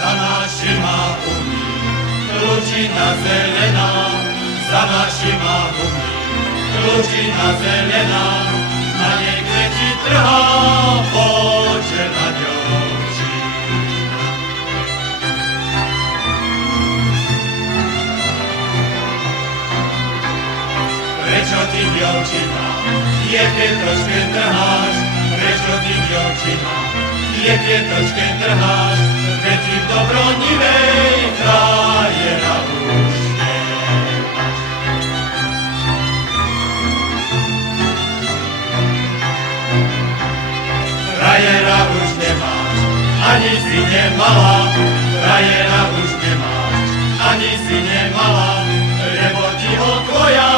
za našima umí, lučina zelená, za našima umí, lučina zelená, na nej kveti trhá počerná dievčina. Prečo ty, dievčina, je pietočke trháš, prečo ty, dievčina, je pietočke trháš, keď ti v dobronivej frajera už nemáš. Frajera už nemáš, ani si nemala, frajera už nemáš, ani si nemala, lebo ti ho tvoja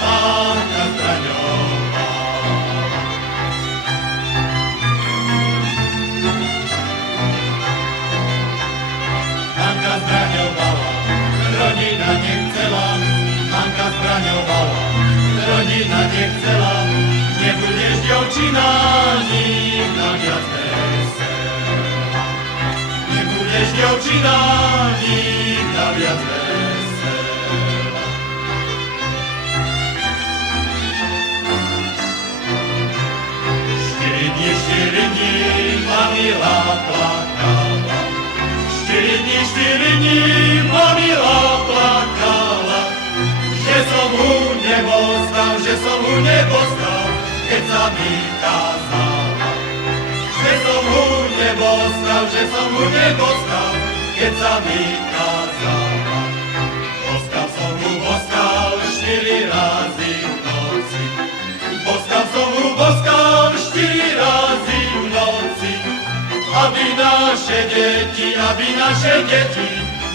matka zbraňovala. Mamka zbraňovala, rodina nechcela, mamka zbraňovala, rodina nechcela, nebudeš dievčina nikda viac veselá. Nebudeš dievčina nikda viac veselá. 4 dní mamila plakala, 4 dní mamila plakala, že som hu nebostal, keď sa mi kázala. Že som hu nebostal, keď sa mi kázala. Boskal som hu 4 razy v noci, boskal som hu 4 razy v noci, aby naše deti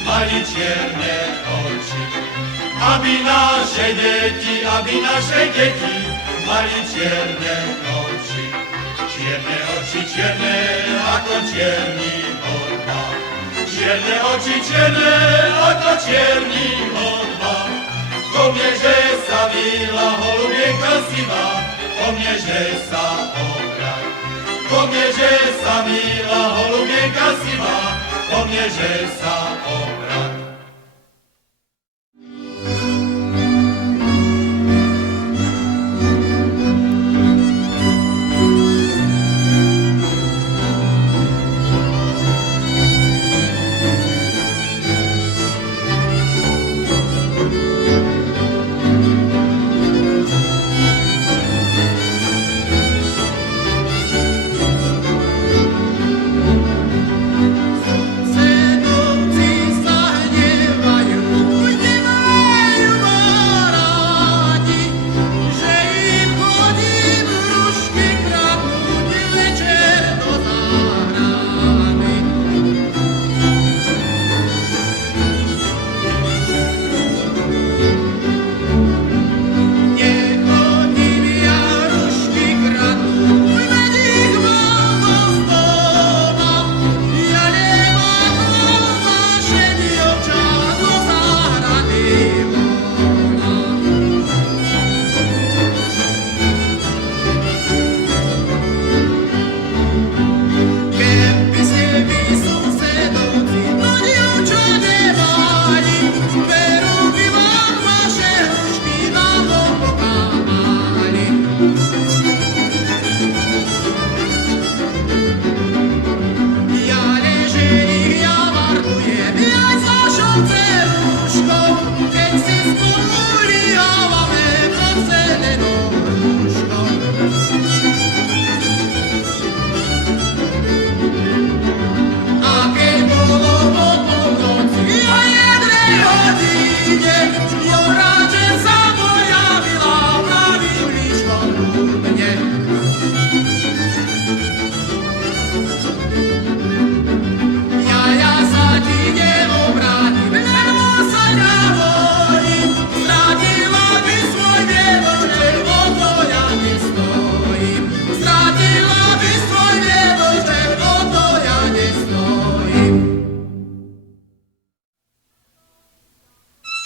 mali čierne oči. Aby naše deti mali čierne oči. Čierne oči, čierne ako čierny odbah. Čierne oči, čierne ako čierny odbah. Po mne, že sa mila holubienka sivá, po mne, že sa obraj. Po mne, že sa mila holubienka sivá, po mne, že sa obraj.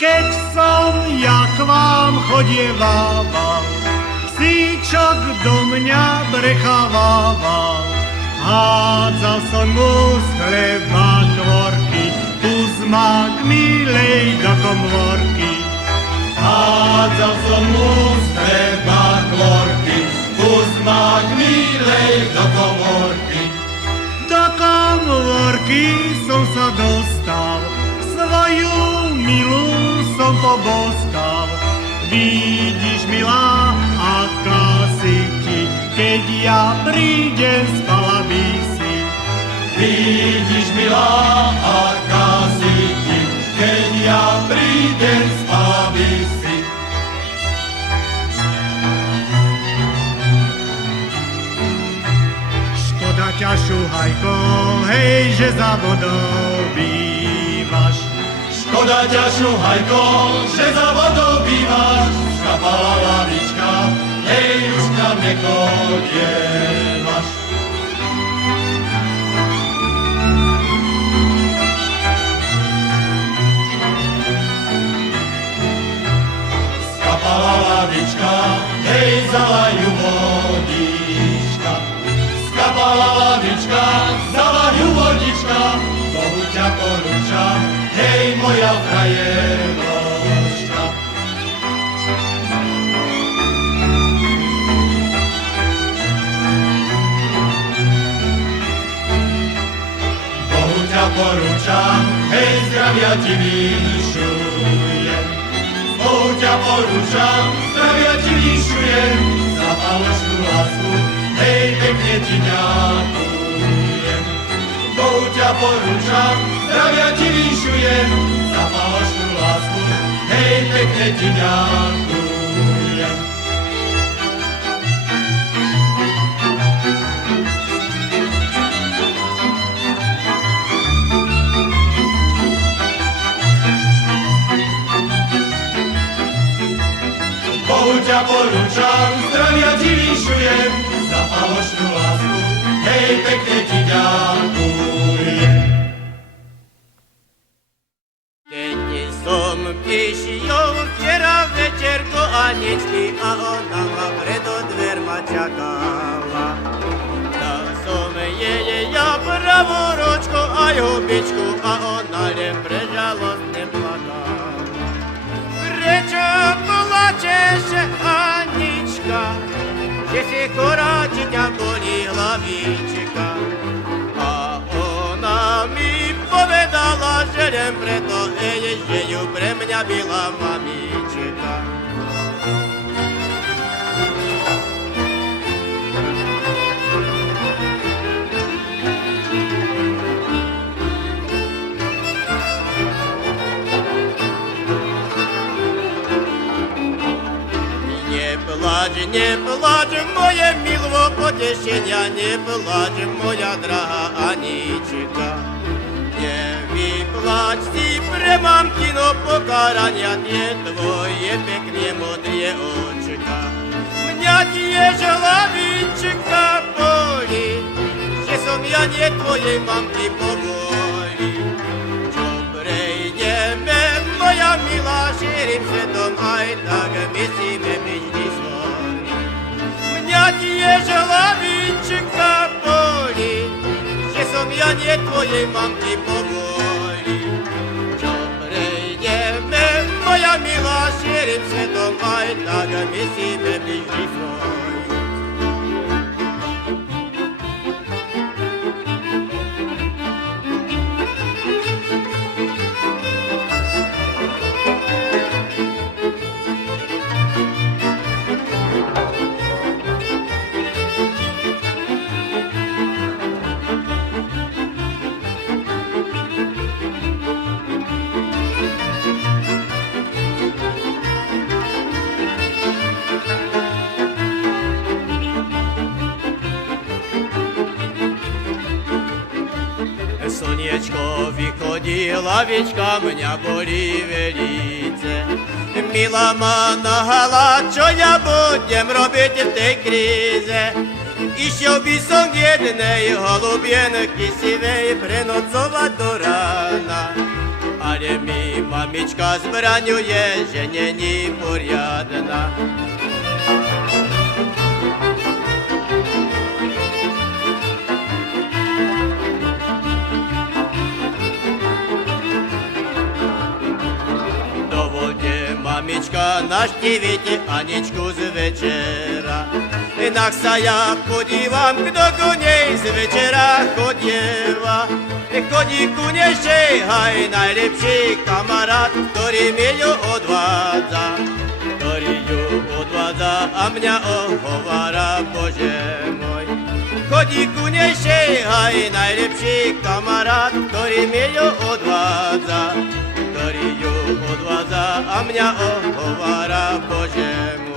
Keď som ja k vám chodieval, psíčok do mňa brechával, hádzal som mu z chleba tvorky. Ruky som sa dostal, svoju milú som poboskal. Vidíš, milá, aká si ti, keď ja prídem, spala by si. Vidíš, milá, aká si ti, keď ja prídem, spala by si. Škoda ťa, šuhajko, hej, že za vodou bývaš. Škoda ťa, šuhajko, že za vodou bývaš. Škapala lavička, hej, už k nám nechodievaš. Skapala lavička, hej, zalajú vodička. Skapala lavička, zalajú vodička, Bohu ťa porúčam, hej, moja frajeročka. Bohu ťa porúčam, hej, zdravia ti vinšujem. Bohu ťa porúčam, zdravia ti vinšujem, za falošnú lásku, hej, pekne ti ďakujem. Bohu ťa porúčam, zdravia ti vinšujem, za falošnú lásku, hej, pekne ti ďakujem. Bohu ťa porúčam, zdravia ti vinšujem, za falošnú lásku, hej, pekne ti ďakujem. Keď som išiel včera večer do Aničky a ona ma predo dverma čakala. Dal som jej ja pravú ručku aj hubičku a ona len prežalostne plakala. Prečo plačeš, Anička, že si chorá, či ťa bolí hlavička? A ona mi povedala, že len preto, že ju pre mňa byla mamička. Не плачь, моє мило потешення, не плачь, моя драга Анічка. Не выплачь си пре мамкино покарання, те твоє пекне мудрее очка. Меня тие желавичка боли, že som ja nie tvojej mamky povoli. Čo prejdeme, moja milá, šírim svetom, aj tak myslíme byť vždy svoj. Mňa tiež hlavička boli, že som ja nie tvojej mamky povoli. Čo prejdeme, moja milá, šírim svetom, aj tak myslíme byť vždy svoj. Slniečko vychodí, lavička mňa bolí velice. Milá ma nahala, čo ja budem robiť v tej kríze. Išiel by som k jednej holubienky sivej prenocovať do rána. Ale mi mamička zbraňuje, že není poriadna. Mamička, naštíviť Aničku z večera. Inak sa ja podívam, kto ku nej z večera chodieva. Koníku nešehaj, najlepší kamarát, ktorý miľu odvádza, ktorý ju odvádza a mňa ohovára, Bože môj. Koníku nešehaj, najlepší kamarát, ktorý miľu odvádza, ktorý ju odvádza a mňa ohovára, Bože môj.